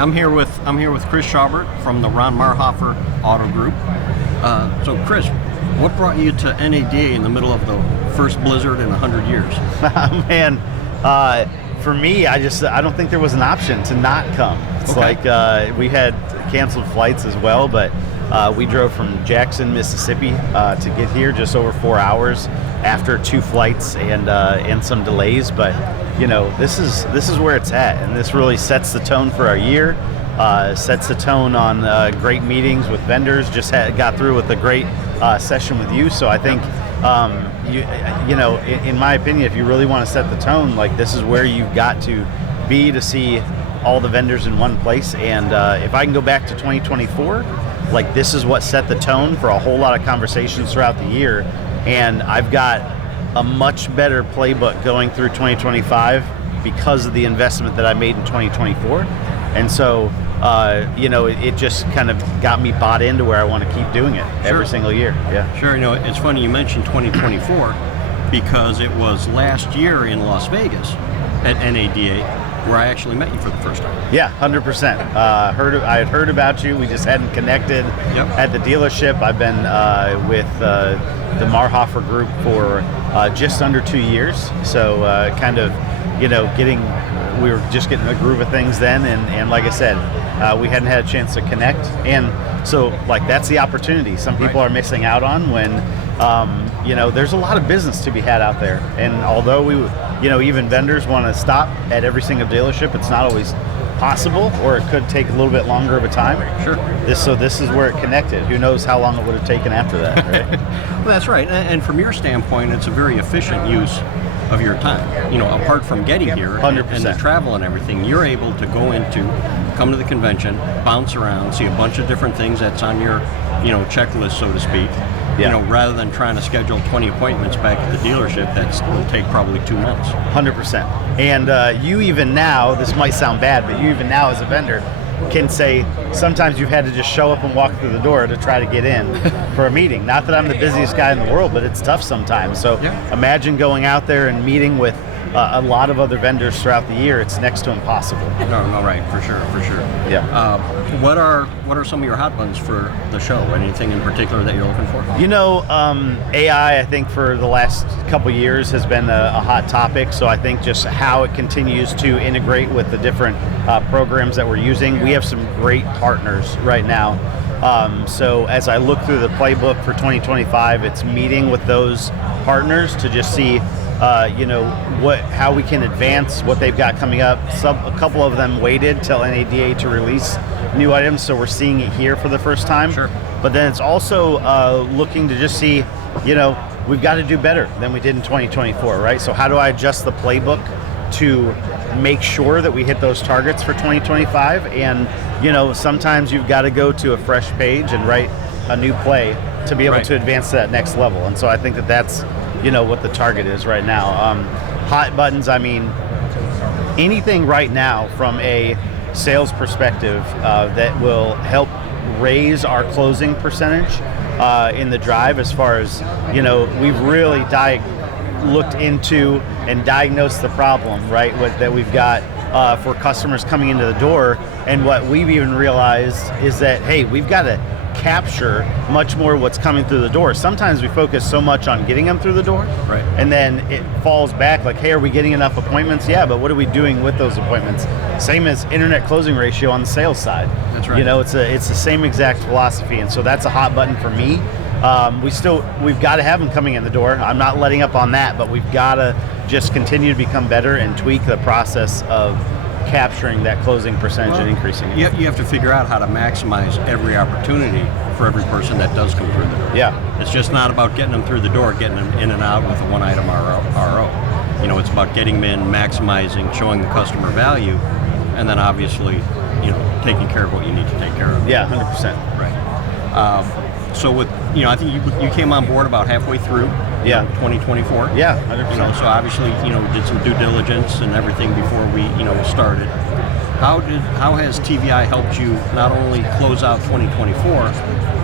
I'm here with Chris Schaubert from the Ron Marhofer Auto Group. So Chris, what brought you to NADA in the middle of the first blizzard in 100 years? Man, for me, I don't think there was an option to not come. It's like we had canceled flights as well, but we drove from Jackson, Mississippi to get here, just over 4 hours after 2 flights and some delays. But you know, this is where it's at, and this really sets the tone for our year. Sets the tone on great meetings with vendors. Just got through with a great session with you. So I think, you know, in my opinion, if you really want to set the tone, like, this is where you've got to be to see all the vendors in one place. And if I can go back to 2024, like, this is what set the tone for a whole lot of conversations throughout the year. And I've got a much better playbook going through 2025 because of the investment that I made in 2024. And so, you know, it just kind of got me bought into where I want to keep doing it every single year. Yeah. Sure. You know, it's funny you mentioned 2024 because it was last year in Las Vegas at NADA where I actually met you for the first time. Yeah, 100%. I had heard about you. We just hadn't connected at the dealership. I've been with the Marhofer Group for just under 2 years. So kind of, you know, we were just getting a groove of things then, and like I said, we hadn't had a chance to connect, and so, like, that's the opportunity some people are missing out on when, you know, there's a lot of business to be had out there. And although we, you know, even vendors want to stop at every single dealership, it's not always possible, or it could take a little bit longer of a time. Sure. This is where it connected. Who knows how long it would have taken after that, right? Well, that's right. And from your standpoint, it's a very efficient use of your time. You know, apart from getting here 100%. And the travel and everything, you're able to come to the convention, bounce around, see a bunch of different things that's on your, you know, checklist, so to speak. You know, rather than trying to schedule 20 appointments back at the dealership, that will take probably 2 months. 100%. And you even now, this might sound bad, but you even now as a vendor can say sometimes you've had to just show up and walk through the door to try to get in for a meeting. Not that I'm the busiest guy in the world, but it's tough sometimes. So imagine going out there and meeting with a lot of other vendors throughout the year. It's next to impossible. No, right, for sure. Yeah. What are some of your hot buttons for the show? Anything in particular that you're looking for? You know, AI, I think for the last couple years has been a hot topic. So I think just how it continues to integrate with the different programs that we're using. We have some great partners right now. So as I look through the playbook for 2025, it's meeting with those partners to just see you know, how we can advance what they've got coming up. A couple of them waited till NADA to release new items, so we're seeing it here for the first time. Sure. But then it's also looking to just see, you know, we've got to do better than we did in 2024, right? So how do I adjust the playbook to make sure that we hit those targets for 2025? And, you know, sometimes you've got to go to a fresh page and write a new play to be able to advance to that next level. And so I think that's, you know, what the target is right now. Hot buttons, I mean, anything right now from a sales perspective that will help raise our closing percentage in the drive, as far as, you know, we've really looked into and diagnosed the problem, right, that we've got for customers coming into the door. And what we've even realized is that, hey, we've got to capture much more what's coming through the door. Sometimes we focus so much on getting them through the door, right, and then it falls back like, hey, are we getting enough appointments? Yeah, but what are we doing with those appointments? Same as internet closing ratio on the sales side. That's right. You know, it's the same exact philosophy, and so that's a hot button for me. We've got to have them coming in the door. I'm not letting up on that, but we've got to just continue to become better and tweak the process of capturing that closing percentage and increasing it. You have to figure out how to maximize every opportunity for every person that does come through the door. Yeah. It's just not about getting them through the door, getting them in and out with a one-item RO. You know, it's about getting them in, maximizing, showing the customer value, and then obviously, you know, taking care of what you need to take care of. Yeah, 100%. Right. So with, you know, I think you came on board about halfway through 2024. Yeah, 100%. You know, so obviously, you know, did some due diligence and everything before we, you know, started. How has TVI helped you not only close out 2024,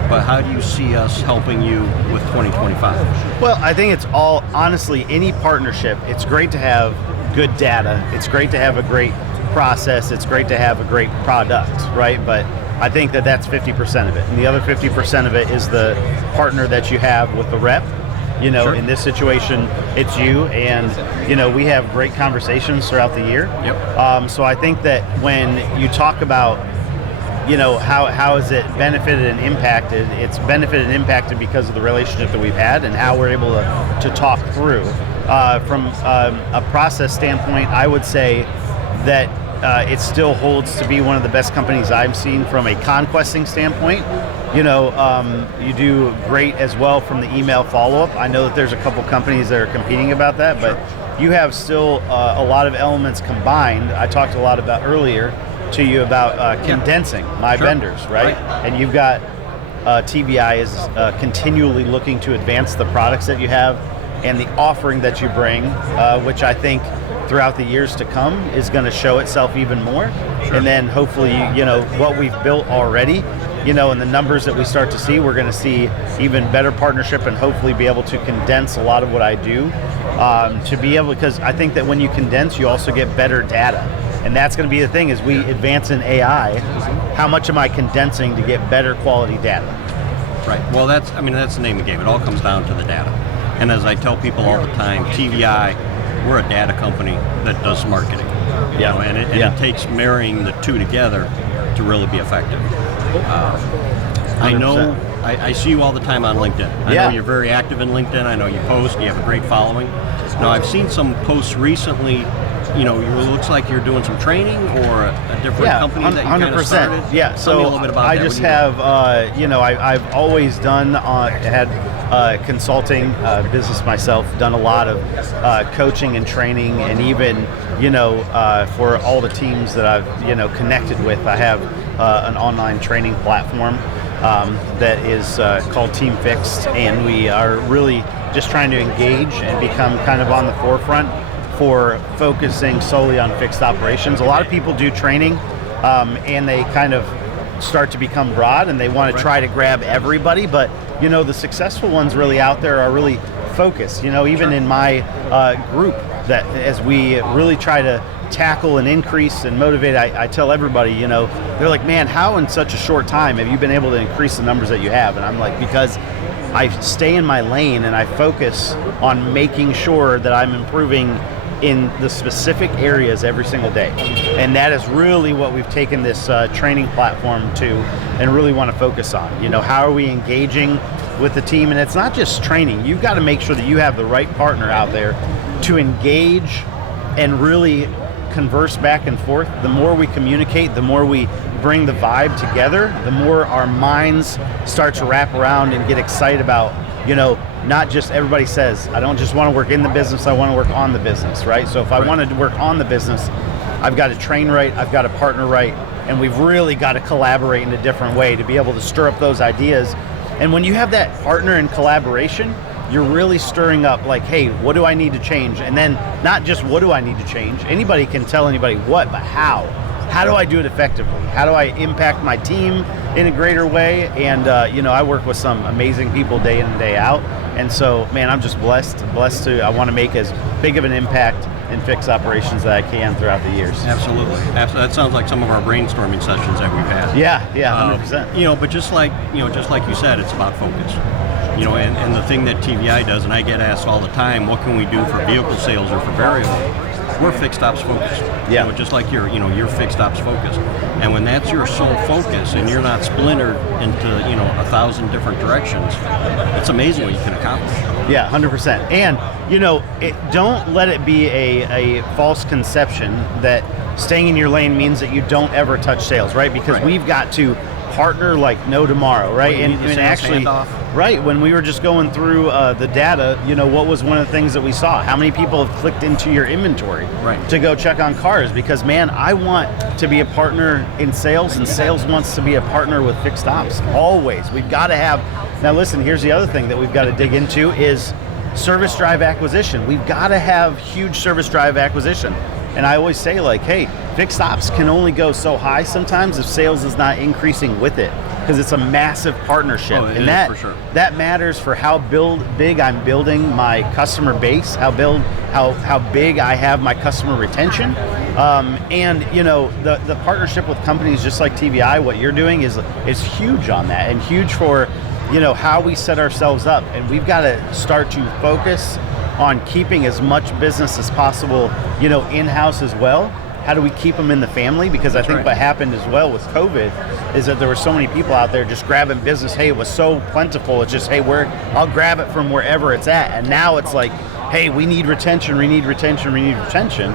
but how do you see us helping you with 2025? Well, I think it's honestly, any partnership, it's great to have good data. It's great to have a great process. It's great to have a great product, right? But I think that that's 50% of it. And the other 50% of it is the partner that you have with the rep. You know, in this situation, it's you, and, you know, we have great conversations throughout the year. So I think that when you talk about, you know, how has it benefited and impacted, it's benefited and impacted because of the relationship that we've had and how we're able to talk through. From a process standpoint, I would say that it still holds to be one of the best companies I've seen from a conquesting standpoint. You know, you do great as well from the email follow-up. I know that there's a couple companies that are competing about that, but you have still a lot of elements combined. I talked a lot about earlier to you about condensing my vendors, right? And you've got TBI is continually looking to advance the products that you have and the offering that you bring, which I think throughout the years to come is going to show itself even more. And then hopefully, you know, what we've built already, you know, and the numbers that we start to see, we're going to see even better partnership and hopefully be able to condense a lot of what I do to be able, because I think that when you condense, you also get better data. And that's going to be the thing as we advance in AI, how much am I condensing to get better quality data? Right. Well, that's the name of the game. It all comes down to the data. And as I tell people all the time, TVI, we're a data company that does marketing. You know, and it takes marrying the two together to really be effective. I know, I see you all the time on LinkedIn. I know you're very active in LinkedIn. I know you post, you have a great following. Now, I've seen some posts recently, you know, it looks like you're doing some training or a different company that you kind of started. Yeah, Tell so me a little bit about I that. just have, you know, I've always done, had consulting business myself, done a lot of coaching and training, and even, you know, for all the teams that I've, you know, connected with, I have an online training platform that is called Team Fixed, and we are really just trying to engage and become kind of on the forefront for focusing solely on fixed operations. A lot of people do training and they kind of start to become broad and they want to try to grab everybody, but you know, the successful ones really out there are really focused. You know, even in my group, that as we really try to tackle and increase and motivate, I tell everybody, you know, they're like, man, how in such a short time have you been able to increase the numbers that you have? And I'm like, because I stay in my lane and I focus on making sure that I'm improving in the specific areas every single day. And that is really what we've taken this training platform to and really want to focus on. You know, how are we engaging with the team? And it's not just training. You've got to make sure that you have the right partner out there to engage and really converse back and forth. The more we communicate, the more we bring the vibe together, the more our minds start to wrap around and get excited about, you know, not just everybody says, I don't just want to work in the business, I want to work on the business, right? So if I wanted to work on the business, I've got to train right, I've got to partner right, and we've really got to collaborate in a different way to be able to stir up those ideas. And when you have that partner in collaboration, you're really stirring up like, hey, what do I need to change? And then not just what do I need to change, anybody can tell anybody what, but how? How do I do it effectively? How do I impact my team in a greater way? And you know, I work with some amazing people day in and day out. And so, man, I'm just blessed to, I want to make as big of an impact in fixed operations that I can throughout the years. Absolutely. That sounds like some of our brainstorming sessions that we've had. Yeah, 100%. You know, but just like you said, it's about focus. You know, and the thing that TVI does, and I get asked all the time, what can we do for vehicle sales or for variable? We're fixed ops focused. Yeah. You know, just like you're fixed ops focused. And when that's your sole focus and you're not splintered into, 1,000 different directions, it's amazing what you can accomplish. Yeah, 100%. And, you know, don't let it be a false conception that staying in your lane means that you don't ever touch sales, right? Because we've got to partner like no tomorrow, right? And actually, right, when we were just going through the data, you know, what was one of the things that we saw? How many people have clicked into your inventory to go check on cars? Because, man, I want to be a partner in sales, and sales wants to be a partner with fixed ops. Always. We've got to have, now listen, here's the other thing that we've got to dig into is service drive acquisition. We've got to have huge service drive acquisition. And I always say, like, hey, fixed ops can only go so high sometimes if sales is not increasing with it. because it's a massive partnership, Oh, it and is, that for sure. that matters for how big I'm building my customer base, how big I have my customer retention, and the partnership with companies just like TVI, what you're doing is huge on that, and huge for how we set ourselves up, and we've got to start to focus on keeping as much business as possible, in-house as well. How do we keep them in the family? Because I think what happened as well with COVID is that there were so many people out there just grabbing business. Hey, it was so plentiful. It's just, hey, I'll grab it from wherever it's at. And now it's like, hey, we need retention, we need retention, we need retention.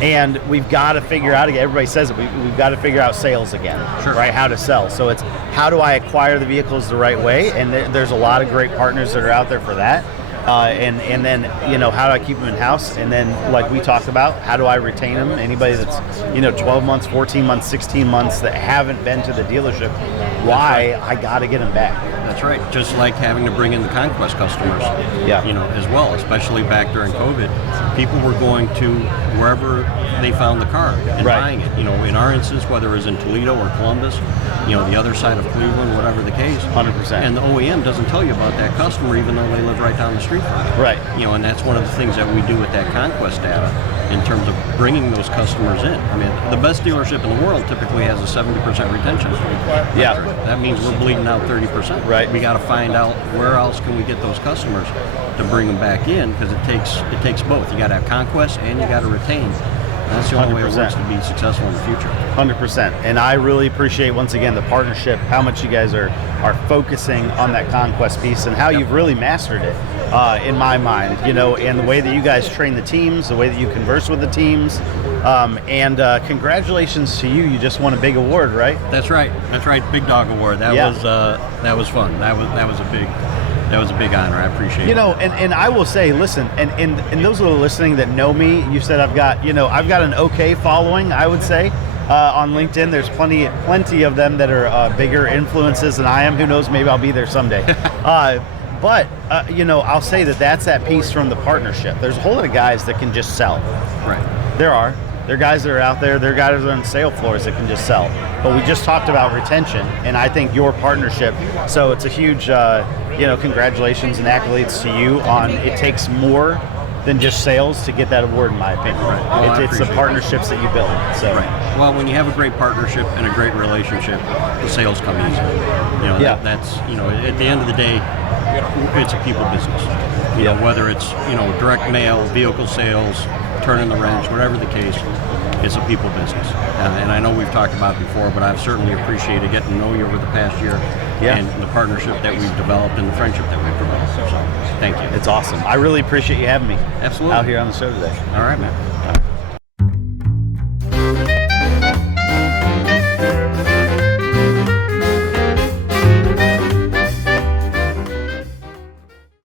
And we've got to figure out, again, everybody says it, we've got to figure out sales again, right? How to sell. So it's how do I acquire the vehicles the right way? And there's a lot of great partners that are out there for that. And then, how do I keep them in-house? And then, like we talked about, how do I retain them? Anybody that's, 12 months, 14 months, 16 months that haven't been to the delership, why? I got to get them back. That's right. Just like having to bring in the conquest customers, as well, especially back during COVID. People were going to wherever they found the car and buying it. In our instance, whether it was in Toledo or Columbus, the other side of Cleveland, whatever the case. 100%. And the OEM doesn't tell you about that customer, even though they live right down the street from you. Right. And that's one of the things that we do with that conquest data in terms of bringing those customers in. I mean, the best dealership in the world typically has a 70% retention. Yeah. That means we're bleeding out 30%. Right. We got to find out where else can we get those customers to bring them back in, because it takes both. You got to have conquest and you got to retain. That's the only way it works to be successful in the future. 100%. And I really appreciate, once again, the partnership, how much you guys are focusing on that conquest piece, and how you've really mastered it, in my mind, and the way that you guys train the teams, the way that you converse with the teams. And congratulations to you. You just won a big award, right? That's right. Big Dog Award. That was fun. That was a big honor. I appreciate it. And I will say, listen, and those who are listening that know me, you said I've got an okay following, I would say, on LinkedIn. There's plenty of them that are bigger influences than I am. Who knows? Maybe I'll be there someday. But I'll say that's that piece from the partnership. There's a whole lot of guys that can just sell. Right. There are guys that are out there. There are guys that are on sale floors that can just sell. But we just talked about retention, and I think your partnership. So it's a huge, congratulations and accolades to you on. It takes more than just sales to get that award, in my opinion. Right. Well, it's the partnerships that you build. So. Right. Well, when you have a great partnership and a great relationship, the sales come easy. That's at the end of the day, it's a people business. Whether it's direct mail, vehicle sales, turning the wrench, whatever the case, it's a people business. And I know we've talked about it before, but I've certainly appreciated getting to know you over the past year, and the partnership that we've developed and the friendship that we've developed. So thank you. It's awesome. I really appreciate you having me Absolutely. out here on the show today. All right, man.